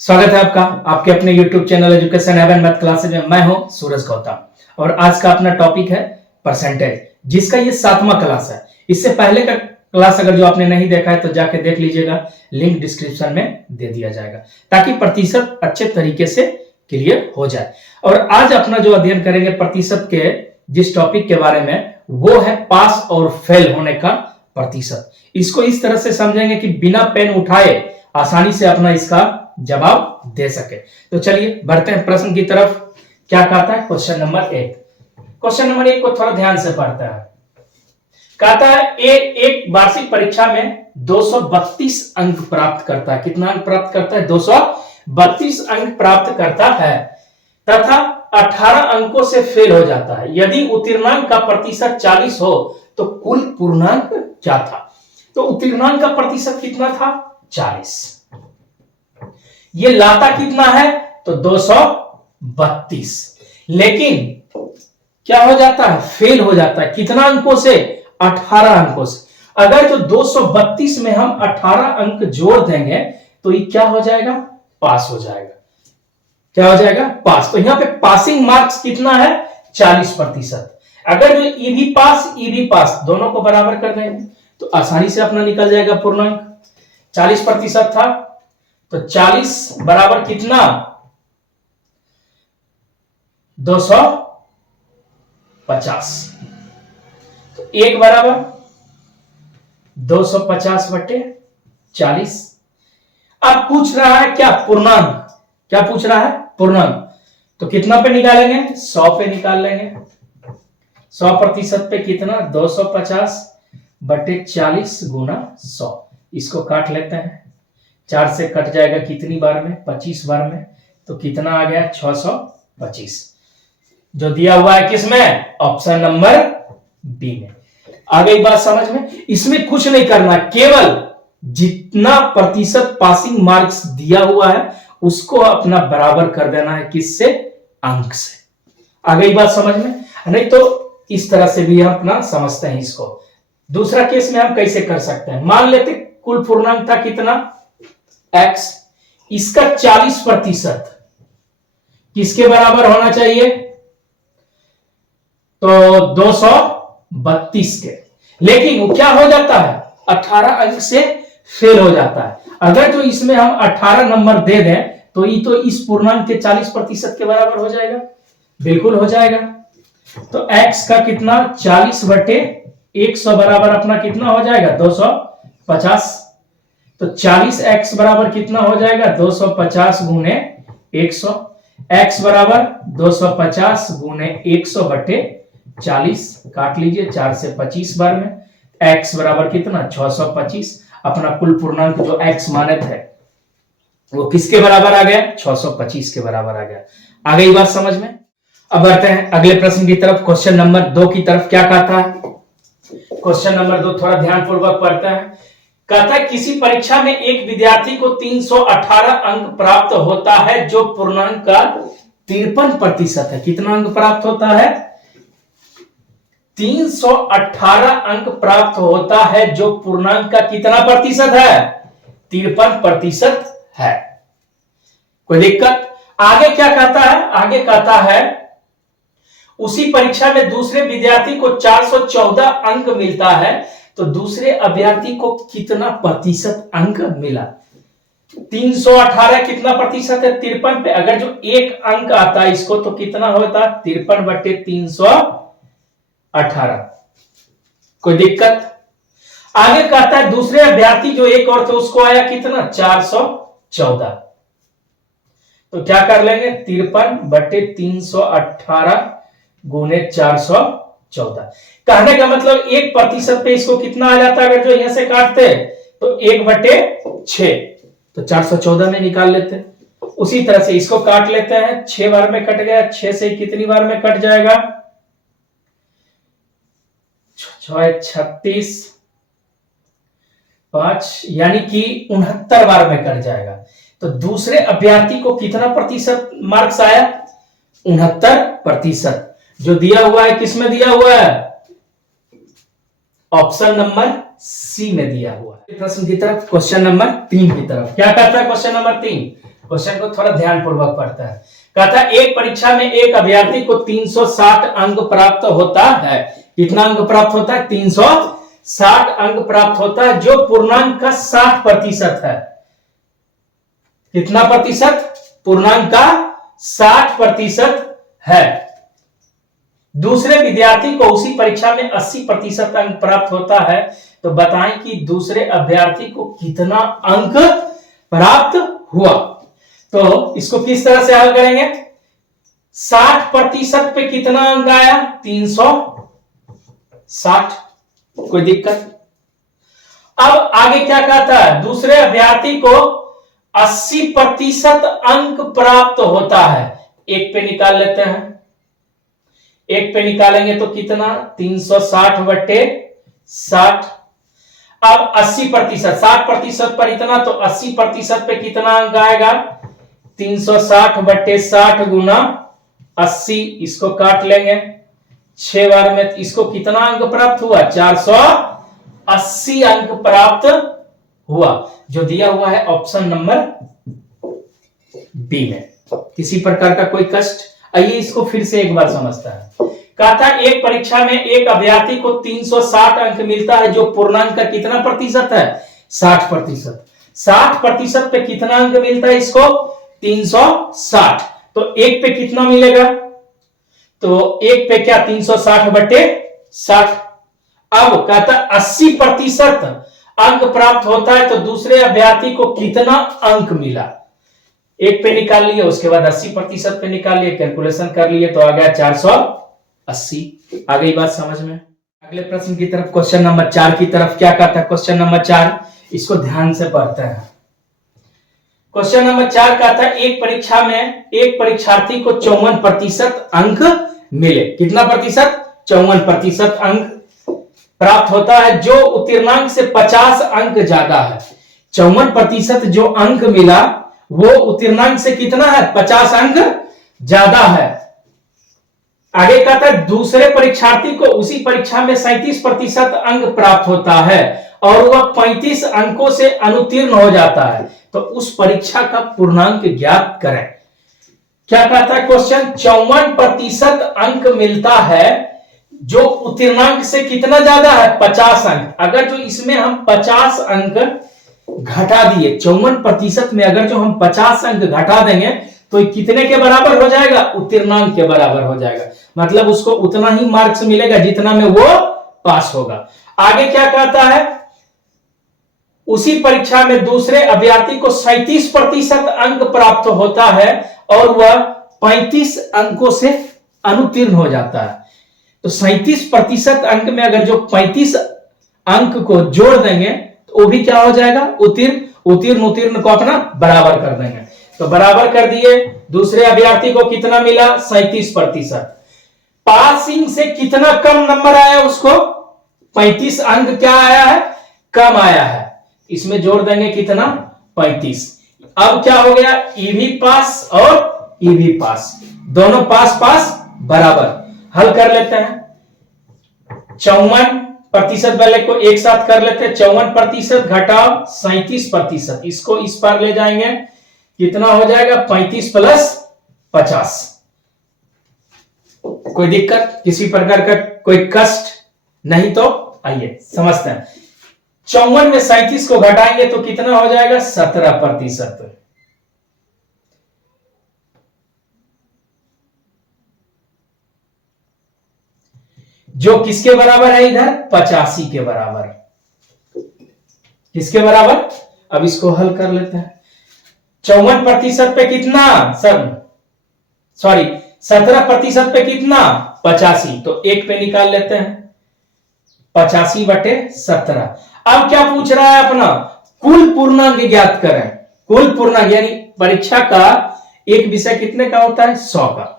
स्वागत है आपका आपके अपने YouTube channel education heaven math classes में। मैं हूं सूरज गौतम और आज का अपना टॉपिक है परसेंटेज, जिसका ये 7वां क्लास है। इससे पहले का क्लास अगर जो आपने नहीं देखा है तो जाके देख लीजिएगा, लिंक डिस्क्रिप्शन में दे दिया जाएगा ताकि प्रतिशत अच्छे तरीके से क्लियर हो जाए। और आज अपना जो अध्ययन करेंगे प्रतिशत के जिस टॉपिक के बारे में, वो है पास और फेल होने का प्रतिशत। इसको इस तरह से समझेंगे कि बिना पेन उठाए आसानी से अपना इसका जवाब दे सके। तो चलिए बढ़ते हैं प्रश्न की तरफ। क्या कहता है क्वेश्चन नंबर 1। क्वेश्चन नंबर 1 को थोड़ा ध्यान से पढ़ता है। कहता है एक वार्षिक परीक्षा में 232 अंक प्राप्त करता है। कितना अंक प्राप्त करता है? 232 अंक प्राप्त करता है तथा 18 अंकों से फेल हो जाता है। यदि उत्तीर्णांक का प्रतिशत 40 हो तो कुल पूर्णांक क्या था? तो उत्तीर्णांक का प्रतिशत कितना था? 40। ये लाता कितना है? तो 232। लेकिन क्या हो जाता है? फेल हो जाता है। कितना अंकों से? 18 अंकों से। अगर जो 232 में हम 18 अंक जोड़ देंगे तो ये क्या हो जाएगा? पास हो जाएगा। क्या हो जाएगा? पास। तो यहां पे पासिंग मार्क्स कितना है? 40%। अगर जो ई भी पास दोनों को बराबर कर देंगे तो आसानी से अपना निकल जाएगा पूर्णांक। 40% था तो 40 बराबर कितना? 250। तो 1 बराबर 250/40। अब पूछ रहा है क्या? पूर्णांक। क्या पूछ रहा है? पूर्णांक। तो कितना पे निकालेंगे? 100 पे निकाल लेंगे। 100% पे कितना? 250/40 गुना 100। इसको काट लेते हैं। 4 से कट जाएगा कितनी बार में? 25 बार में। तो कितना आ गया? 625। जो दिया हुआ है किसमें? ऑप्शन नंबर बी में। आ गई बात समझ में? इसमें कुछ नहीं करना, केवल जितना प्रतिशत पासिंग मार्क्स दिया हुआ है उसको अपना बराबर कर देना है। किससे? अंक से। आ गई बात समझ में? नहीं तो इस तरह से भी हम अपना समझते हैं इसको। दूसरा केस में हम कैसे कर सकते हैं? मान लेते कुल पूर्णांक था कितना? x। इसका 40% किसके बराबर होना चाहिए? तो 232 के। लेकिन वो क्या हो जाता है? 18 अंक से फेल हो जाता है। अगर तो इसमें हम 18 नंबर दे दें तो ये तो इस पूर्णांक के 40% के बराबर हो जाएगा। बिल्कुल हो जाएगा। तो x का कितना? 40/100 बराबर अपना कितना हो जाएगा? 250। तो 40x बराबर कितना हो जाएगा? 250 गुने 100। x बराबर 250 गुने 100/40। काट लीजिए 4 से 25 बार में। x बराबर कितना? 625। अपना कुल पूर्णांक जो x माने थे वो किसके बराबर आ गया? 625 के बराबर आ गया। आ गई बात समझ में? अब बढ़ते हैं अगले प्रश्न की तरफ। क्वेश्चन नंबर 2 की तरफ। क्या कहता है क्वेश्चन नंबर 2? थोड़ा ध्यानपूर्वक पढ़ते हैं। कहता है किसी परीक्षा में एक विद्यार्थी को 318 अंक प्राप्त होता है जो पूर्णांक का 53% है। कितना अंक प्राप्त होता है? 318 अंक प्राप्त होता है जो पूर्णांक का कितना प्रतिशत है? 53% है। कोई दिक्कत? आगे क्या कहता है? आगे कहता है उसी परीक्षा में दूसरे विद्यार्थी को 414 अंक मिलता है तो दूसरे अभ्यर्थी को कितना प्रतिशत अंक मिला? 318 कितना प्रतिशत है? 53 पे। अगर जो एक अंक आता है इसको तो कितना होता? 53/318। कोई दिक्कत? आगे कहता है दूसरे अभ्यर्थी जो एक और थे उसको आया कितना? 414। तो क्या कर लेंगे? 53/318 गुने 414। कहने का मतलब 1% पे इसको कितना आ जाता है? अगर जो यहां से काटते तो 1/6। तो 414 में निकाल लेते। उसी तरह से इसको काट लेते हैं। 6 बार में कट गया। 6 से कितनी बार में कट जाएगा? 36 5 यानी कि 69 बार में कट जाएगा। तो दूसरे अभ्यर्थी को कितना प्रतिशत मार्क्स आया? 69%। जो दिया हुआ है किसमें दिया हुआ है? ऑप्शन नंबर सी में दिया हुआ है। प्रश्न की तरफ, क्वेश्चन नंबर 3 की तरफ क्या कहता है? क्वेश्चन नंबर 3 क्वेश्चन को थोड़ा ध्यानपूर्वक पढ़ता है। कहता है एक परीक्षा में एक अभ्यर्थी को 360 अंक प्राप्त होता है। कितना अंक प्राप्त होता है? 360 अंक प्राप्त होता है, जो पूर्णांक का 60% है। कितना प्रतिशत? पूर्णांक का 60% है। दूसरे विद्यार्थी को उसी परीक्षा में 80% अंक प्राप्त होता है, तो बताएं कि दूसरे अभ्यर्थी को कितना अंक प्राप्त हुआ। तो इसको किस तरह से हल करेंगे? 60% पे कितना अंक आया? 360। कोई दिक्कत? अब आगे क्या कहता है? दूसरे अभ्यर्थी को 80% अंक प्राप्त होता है। एक पे निकाल लेते हैं। एक पे निकालेंगे तो कितना? 360/60। अब 80%, 60% पर इतना, तो 80% पे कितना अंक आएगा? 360/60 गुना 80। इसको काट लेंगे 6 बार में। इसको कितना अंक प्राप्त हुआ? 480 अंक प्राप्त हुआ, जो दिया हुआ है ऑप्शन नंबर बी में। किसी प्रकार का कोई कष्ट? आइए इसको फिर से एक बार समझता है। कहता है एक परीक्षा में एक अभ्यर्थी को 360 अंक मिलता है, जो पूर्णांक का कितना प्रतिशत है? 60%। 60% पे कितना अंक मिलता है इसको? 360। तो एक पे कितना मिलेगा? तो एक पे क्या? 360/60। अब कहता 80% अंक प्राप्त होता है, तो दूसरे अभ्यर्थी को कितना अंक मिला? एक पे निकाल लिए, उसके बाद 80% पे निकाल लिए, कैलकुलेशन कर लिए, तो आ गया 480। आ गई बात समझ में? अगले प्रश्न की तरफ, क्वेश्चन नंबर 4 की तरफ क्या कहता है? क्वेश्चन नंबर 4, इसको ध्यान से पढ़ते हैं। क्वेश्चन नंबर 4 कहता है एक परीक्षा में एक परीक्षार्थी को 54% अंक मिले। कितना प्रतिशत? 54% अंक प्राप्त होता है, जो उत्तीर्णांक से 50 अंक ज्यादा है। 54% जो अंक मिला वो उत्तीर्णांक से कितना है? 50 अंक ज्यादा है। आगे कहता है दूसरे परीक्षार्थी को उसी परीक्षा में 37% अंक प्राप्त होता है और वह 35 अंकों से अनुत्तीर्ण हो जाता है, तो उस परीक्षा का पूर्णांक ज्ञात करें। क्या कहता है क्वेश्चन? 54% अंक मिलता है, जो उत्तीर्णांक से कितना ज्यादा है? 50 अंक। अगर जो इसमें हम 50 अंक घटा दिए, 54% में अगर जो हम 50 अंक घटा देंगे, तो कितने के बराबर हो जाएगा? उत्तीर्णांक के बराबर हो जाएगा। मतलब उसको उतना ही मार्क्स मिलेगा जितना में वो पास होगा। आगे क्या कहता है? उसी परीक्षा में दूसरे अभ्यर्थी को 37% अंक प्राप्त होता है और वह 35 अंकों से अनुत्तीर्ण हो जाता है। तो 37% अंक में अगर जो 35 अंक को जोड़ देंगे, तो वो भी क्या हो जाएगा? उत्तीर्ण को अपना बराबर कर देंगे। तो बराबर कर दिए। दूसरे अभ्यर्थी को कितना मिला? 37%। पासिंग से कितना कम नंबर आया उसको? 35 अंक क्या आया है? कम आया है। इसमें जोड़ देंगे कितना? 35। अब क्या हो गया? ईवी पास और ईवी पास, दोनों पास पास बराबर। हल कर लेते हैं। 54% वाले को एक साथ कर लेते हैं। 54% घटाओ 37%, इसको इस पार ले जाएंगे, कितना हो जाएगा? 35 प्लस 50। कोई दिक्कत? किसी प्रकार का कोई कष्ट नहीं? तो आइए समझते हैं। 54 में 37 को घटाएंगे तो कितना हो जाएगा? 17%। जो किसके बराबर है? इधर 85 के बराबर। किसके बराबर? अब इसको हल कर लेते हैं। 54% पे कितना? 17% पे कितना? 85। तो एक पे निकाल लेते हैं, 85/17। अब क्या पूछ रहा है अपना? कुल पूर्णांक ज्ञात करें। कुल पूर्णांक यानी परीक्षा का एक विषय कितने का होता है? 100 का,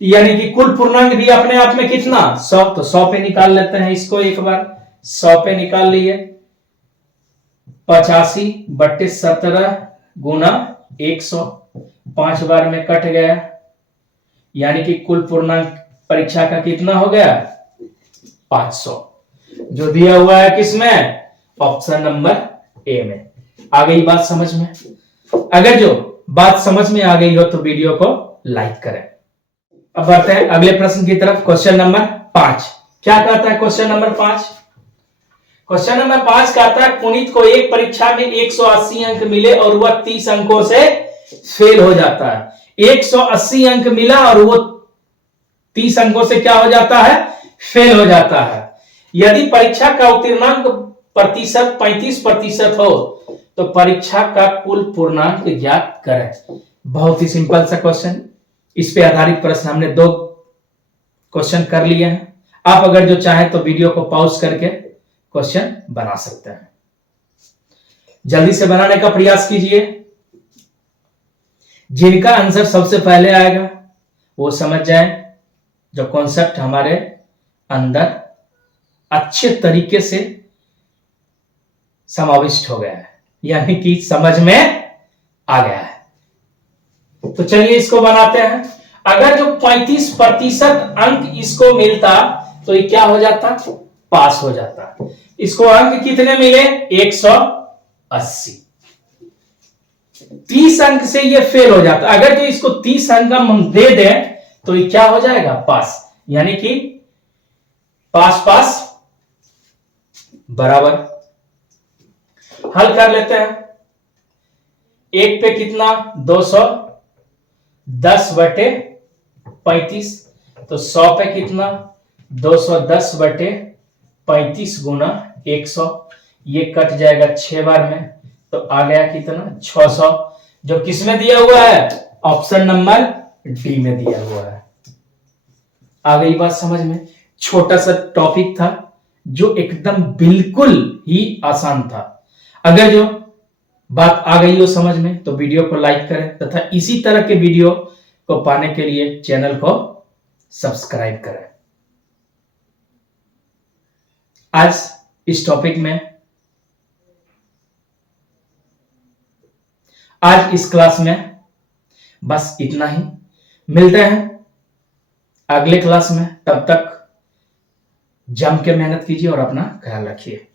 यानी कि कुल पूर्णांक भी अपने आप में कितना? 100। तो 100 पे निकाल लेते हैं इसको एक बार। 100 पे निकाल लिए, 85/17 गुना 100, 5 बार में कट गया, यानी कि कुल पूर्णांक परीक्षा का कितना हो गया? 500, जो दिया हुआ है किसमें? ऑप्शन नंबर ए में। आ गई बात समझ में? अगर जो बात समझ में आ गई हो तो वीडियो को लाइक करें। अब बढ़ते हैं अगले प्रश्न की तरफ। क्वेश्चन नंबर 5 क्या कहता है? क्वेश्चन नंबर 5 कहता है पुनीत को एक परीक्षा में 180 अंक मिले और वह 30 अंकों से फेल हो जाता है। 180 अंक मिला और वो 30 अंकों से क्या हो जाता है? फेल हो जाता है। यदि परीक्षा का उत्तीर्णांक प्रतिशत 35% हो तो परीक्षा का कुल पूर्णांक ज्ञात करें। बहुत ही सिंपल सा क्वेश्चन, इस पे आधारित प्रश्न हमने 2 क्वेश्चन कर लिए हैं। आप अगर जो चाहें तो वीडियो को पॉज करके क्वेश्चन बना सकते हैं। जल्दी से बनाने का प्रयास कीजिए। जिनका आंसर सबसे पहले आएगा वो समझ जाए जो कॉन्सेप्ट हमारे अंदर अच्छे तरीके से समाविष्ट हो गया है, यानी कि समझ में आ गया है। तो चलिए इसको बनाते हैं। अगर जो 35% अंक इसको मिलता तो ये क्या हो जाता? पास हो जाता। इसको अंक कितने मिले? 180। 30 अंक से ये फेल हो जाता। अगर जो इसको 30 अंक हम दे दें तो ये क्या हो जाएगा? पास, यानी कि पास पास बराबर। हल कर लेते हैं। एक पे कितना? 210/35, तो 100 पे कितना? 210/35 गुना 100। ये कट जाएगा 6 बार में, तो आ गया कितना? 600, जो किसमें दिया हुआ है? ऑप्शन नंबर डी में दिया हुआ है। आ गई बात समझ में? छोटा सा टॉपिक था जो एकदम बिल्कुल ही आसान था। अगर जो बात आ गई हो समझ में तो वीडियो को लाइक करें तथा इसी तरह के वीडियो को पाने के लिए चैनल को सब्सक्राइब करें। आज इस टॉपिक में, आज इस क्लास में बस इतना ही। मिलते हैं अगले क्लास में। तब तक जम के मेहनत कीजिए और अपना ख्याल रखिए।